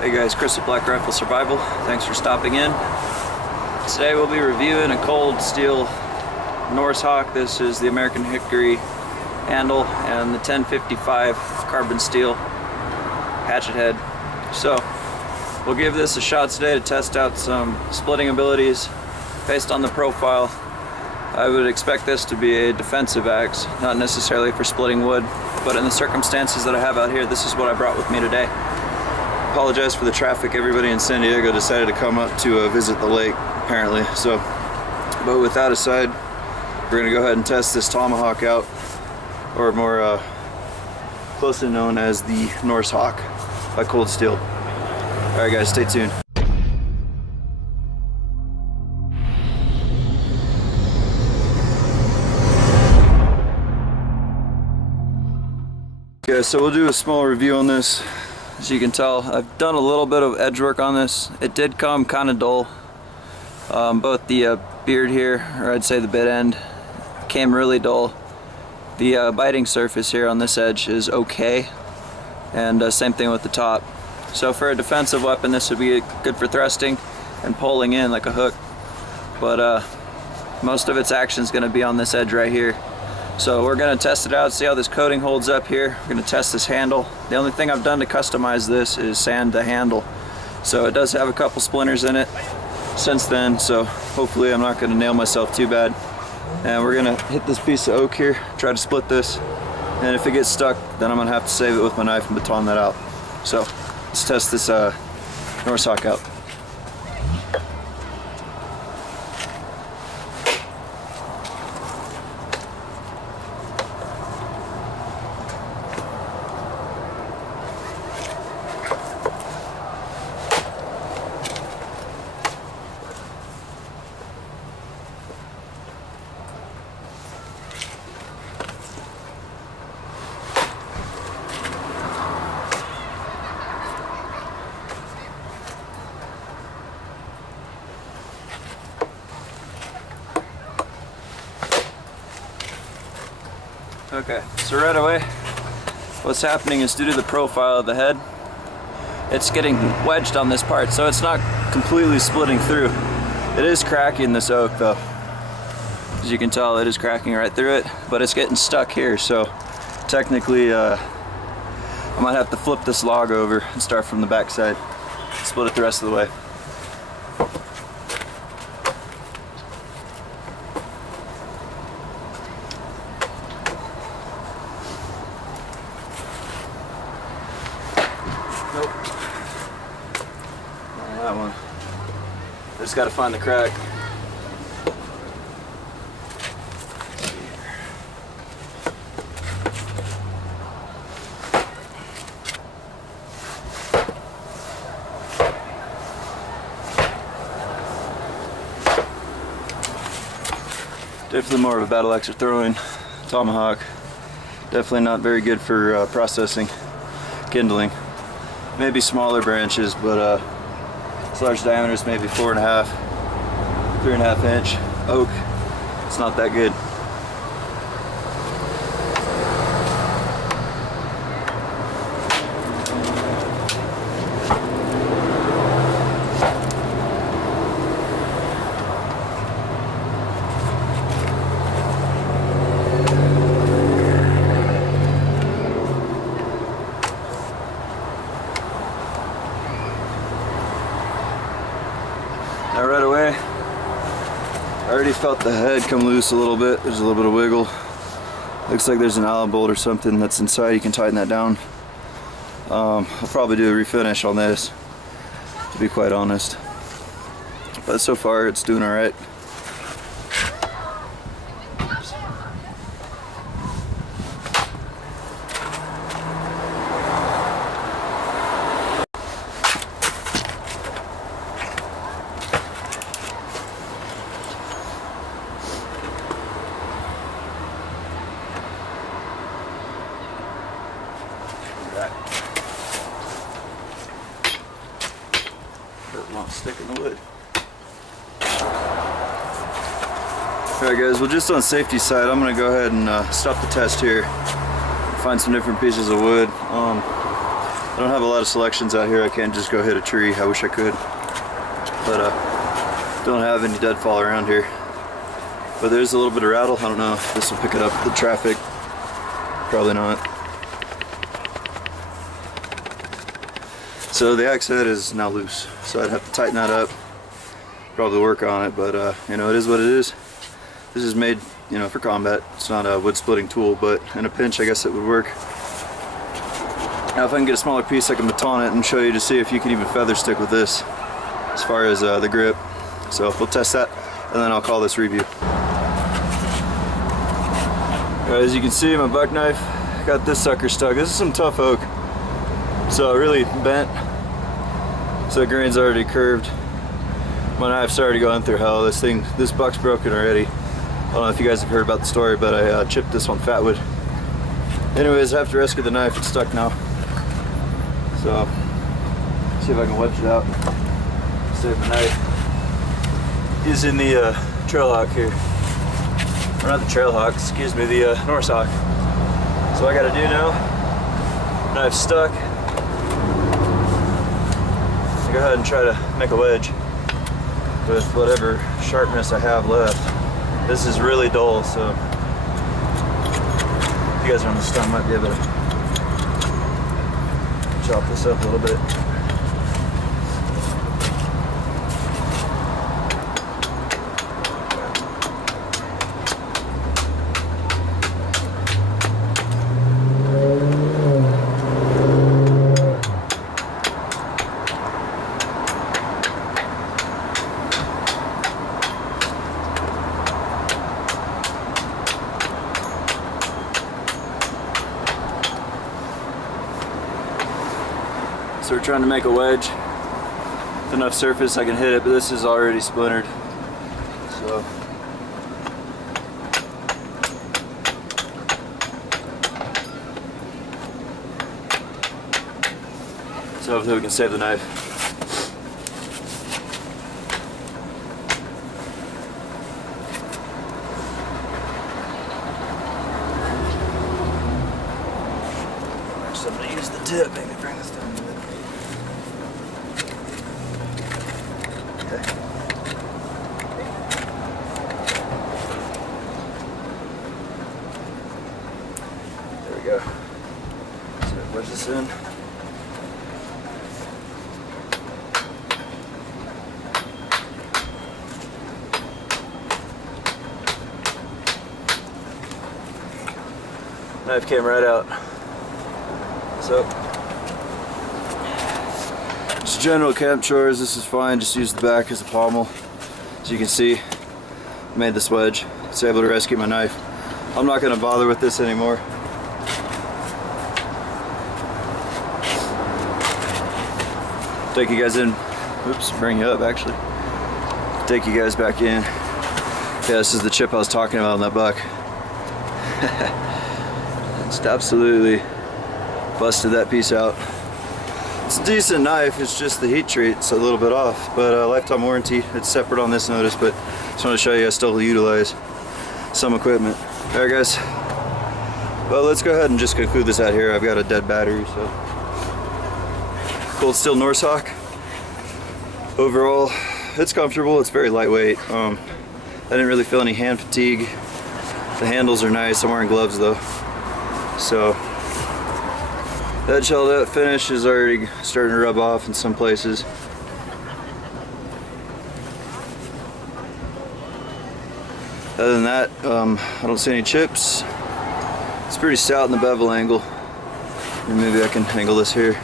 Hey guys, Chris at BlackRifle Survival. Thanks for stopping in. Today we'll be reviewing a cold Steel Norse Hawk. This is the American Hickory handle and the 1055 carbon steel hatchet head. So we'll give this a shot today to test out some splitting abilities based on the profile. I would expect this to be a defensive axe, not necessarily for splitting wood, but in the circumstances that I have out here, this is what I brought with me today. Apologize for the traffic. Everybody in San Diego decided to come up to visit the lake, apparently. So, but with that aside, we're gonna go ahead and test this tomahawk out, or more closely known as the Norse Hawk by Cold Steel. All right, guys, stay tuned. Okay, so we'll do a small review on this. As you can tell, I've done a little bit of edge work on this. It did come kind of dull. Both the beard here, or I'd say the bit end, came really dull. The biting surface here on this edge is okay, and same thing with the top. So for a defensive weapon, this would be good for thrusting and pulling in like a hook. But most of its action is going to be on this edge right here. So we're going to test it out, see how this coating holds up here. We're going to test this handle. The only thing I've done to customize this is sand the handle. So it does have a couple splinters in it since then, so hopefully I'm not going to nail myself too bad. And we're going to hit this piece of oak here, try to split this. And if it gets stuck, then I'm going to have to save it with my knife and baton that out. So let's test this Norse Hawk out. Okay, so right away, what's happening is due to the profile of the head, it's getting wedged on this part, so it's not completely splitting through. It is cracking this oak though. As you can tell, it is cracking right through it, but it's getting stuck here, so technically I might have to flip this log over and start from the back side, split it the rest of the way. Nope. Not that one. I just gotta find the crack. Definitely more of a battle axe or throwing tomahawk. Definitely not very good for processing kindling. Maybe smaller branches, but its large diameter is maybe 4.5, 3.5 inch oak. It's not that good. Now right away, I already felt the head come loose a little bit. There's a little bit of wiggle. Looks like there's an Allen bolt or something that's inside. You can tighten that down. I'll probably do a refinish on this, to be quite honest. But so far it's doing all right. That won't stick in the wood. Alright guys, well just on safety side, I'm going to go ahead and stop the test here. Find some different pieces of wood. don't have a lot of selections out here. I can't just go hit a tree. I wish I could, but don't have any deadfall around here. But there's a little bit of rattle. I don't know if this will pick it up the traffic. Probably not. So the axe head is now loose, so I'd have to tighten that up, probably work on it, but you know, it is what it is. This is made, you know, for combat. It's not a wood splitting tool, but in a pinch I guess it would work. Now if I can get a smaller piece I can baton it and show you to see if you can even feather stick with this as far as the grip. So we'll test that and then I'll call this review. As you can see, my buck knife got this sucker stuck. This is some tough oak, so really bent. So the grain's already curved. My knife's already gone through hell. This buck's broken already. I don't know if you guys have heard about the story, but I chipped this on fatwood. Anyways, I have to rescue the knife. It's stuck now. So, see if I can wedge it out and save the knife. Using the Trail Hawk here. Or not the Trail Hawk, excuse me, the Norse Hawk. So what I gotta do now, knife's stuck. Go ahead and try to make a wedge with whatever sharpness I have left. This is really dull, so if you guys are on the stump, might be able to chop this up a little bit. So we're trying to make a wedge with enough surface I can hit it, but this is already splintered. So hopefully we can save the knife. Actually, I'm gonna use the tip, maybe bring this down a bit. Okay. There we go. So wedge this in. Knife came right out. So, just general camp chores, this is fine. Just use the back as a pommel. As you can see, I made this wedge. It's able to rescue my knife. I'm not going to bother with this anymore. Take you guys in. Oops, bring you up actually. Take you guys back in. Yeah, this is the chip I was talking about on that buck. Just absolutely busted that piece out. It's a decent knife, it's just the heat treat's a little bit off, but lifetime warranty, it's separate on this notice, but just want to show you I still utilize some equipment. Alright guys, well let's go ahead and just conclude this out here. I've got a dead battery, so. Cold Steel Norse Hawk. Overall, it's comfortable, it's very lightweight. I didn't really feel any hand fatigue. The handles are nice, I'm wearing gloves though. So, that shelled out finish is already starting to rub off in some places. Other than that, I don't see any chips. It's pretty stout in the bevel angle. And maybe I can angle this here.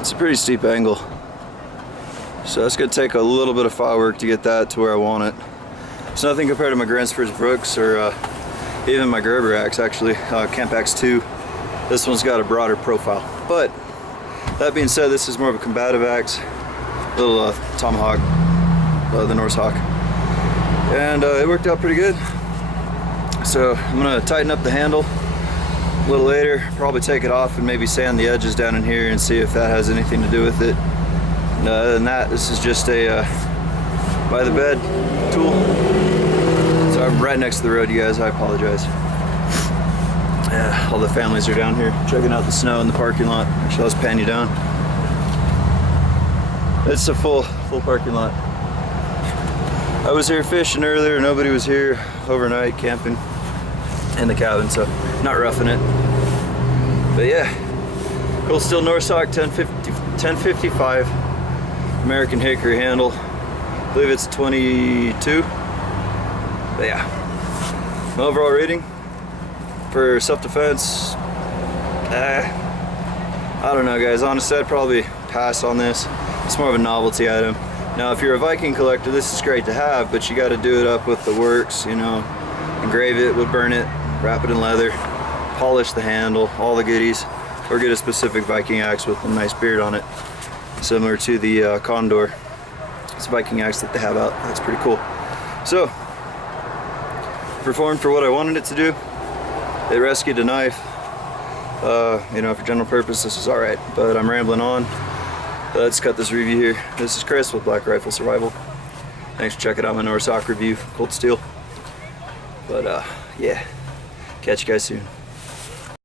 It's a pretty steep angle. So it's going to take a little bit of firework to get that to where I want it. It's nothing compared to my Gransford's Brooks or even my Gerber axe actually, Camp Axe 2. This one's got a broader profile. But that being said, this is more of a combative axe, little tomahawk, the Norse Hawk, and it worked out pretty good. So I'm gonna tighten up the handle a little later, probably take it off and maybe sand the edges down in here and see if that has anything to do with it. And other than that, this is just a by the bed tool. So I'm right next to the road, you guys, I apologize. Yeah, all the families are down here checking out the snow in the parking lot. Actually, let's pan you down. It's a full parking lot. I was here fishing earlier, nobody was here overnight camping in the cabin, so not roughing it. But yeah, cool Steel Norse Hawk 1055 American hickory handle. I believe it's 22. But yeah, my overall rating for self-defense, I don't know guys, honestly I'd probably pass on this. It's more of a novelty item. Now if you're a Viking collector, this is great to have, but you got to do it up with the works, you know, engrave it, wood burn it, wrap it in leather, polish the handle, all the goodies, or get a specific Viking axe with a nice beard on it, similar to the Condor. It's a Viking axe that they have out. That's pretty cool. So, performed for what I wanted it to do. It rescued a knife. You know, for general purpose, this is alright, but I'm rambling on. Let's cut this review here. This is Chris with BlackRifle Survival. Thanks for checking out my Norse Hawk review, Cold Steel. But yeah, catch you guys soon.